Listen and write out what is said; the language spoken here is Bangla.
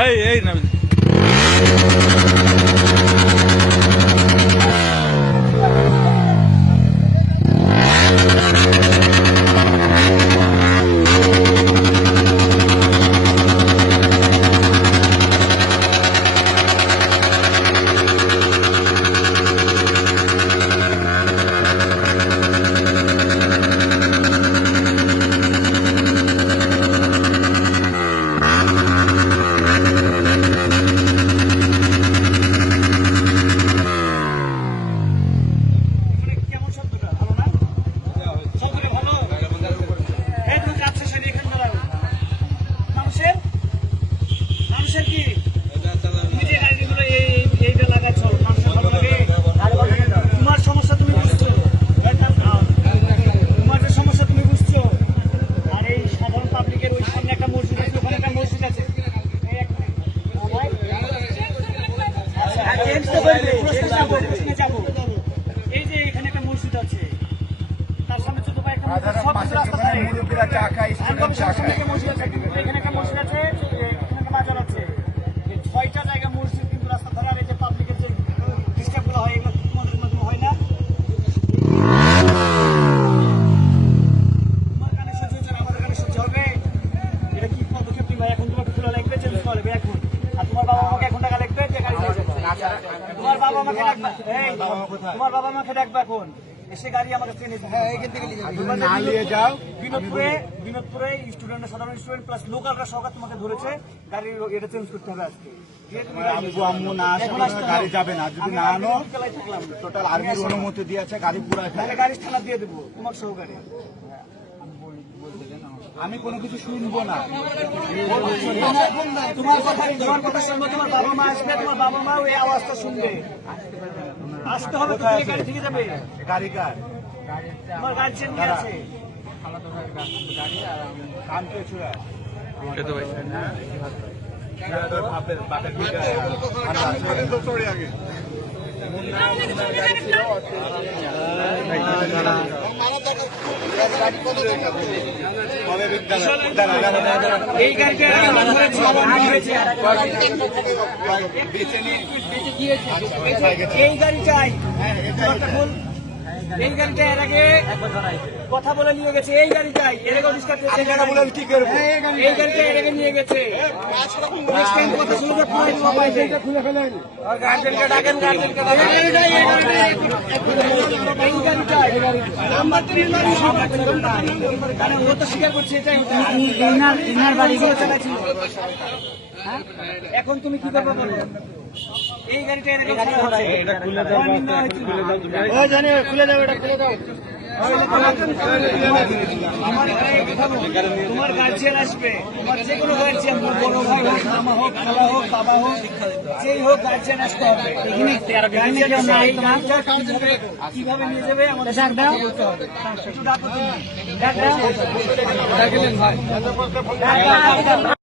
এই না এই যে এখানে একটা মসজিদ আছে, তার সামনে ছোট ভাই একটা মসজিদ আছে, এখানে একটা মসজিদ আছে, এখানে একটা বাজার আছে, 6টা জায়গা মসজিদ কিন্তু রাস্তা ধরার এই যে পাবলিকের যে ডিস্টার্ব গুলো হয় এগুলো তোমাদের মাধ্যমে হয় না। তোমার কানে সহ্য হচ্ছে, আমাদের কানে সহ্য হবে? এটা কি পদক্ষেপ নিবা? এখন তোমাকে খোলা লাগবে, চেঞ্জ করা লাগবে এখন। আর তোমার বাবা আমাকে এখন টাকা লাগবে যে গাড়ি নিয়ে যাবে। তোমার বাবা আমাকে ডাকবে, তোমার বাবা আমাকে ডাকবে এখন এসে গাড়ি আমাকে ট্রেনে নিয়ে যাও। বিনোদপুরে স্টুডেন্ট, সাধারণ স্টুডেন্ট প্লাস লোকালরা সরকার তোমাকে ধরেছে, গাড়ি এটা চেঞ্জ করতে হবে আজকে। গাড়ি যাবে না যদি না আনো, টোটাল আর্মির অনুমতি দিয়েছে, গাড়ি পুরো গাড়ি থানা দিয়ে দেবো তোমার সহকারে। আমি কোনো কিছু শুনবো না, তোমার কথা শুনবো। তোমার বাবা মা আসবে, তোমার বাবা মা ওই আওয়াজটা শুনবে। আসতে হবে তো, গাড়ি থেকে যাবে। গাড়ি কার? তোমার গার্জিয়ান কে আছে? কাম কে ছুড়া এই গাড়িটা এই গাড়ি চাই, এই গাড়িটা এর আগে কথা বলে নিয়ে গেছে, এই গাড়ি চাই, এর আগে এই গাড়িটা এর আগে নিয়ে গেছে। কথা শুনে খুলে ফেলেন, গার্জেনকে ডাকেন, এই গাড়ি চাই। ও তো স্বীকার করছে এখন তুমি কি করবে বলো? এই গাড়িটা এর আগে খুলে দাও, এটা খুলে দাও। তোমার গার্জিয়ান আসবে, তোমার যে কোনো গার্জিয়ান, বড় ভাই হোক, মামা হোক, খালা হোক, বাবা হোক, যেই হোক গার্জিয়ান আসতে হবে। কিভাবে নিয়ে যাবে আমাদের বলতে হবে। একটু ডাকো তুমি, ডাক দাও।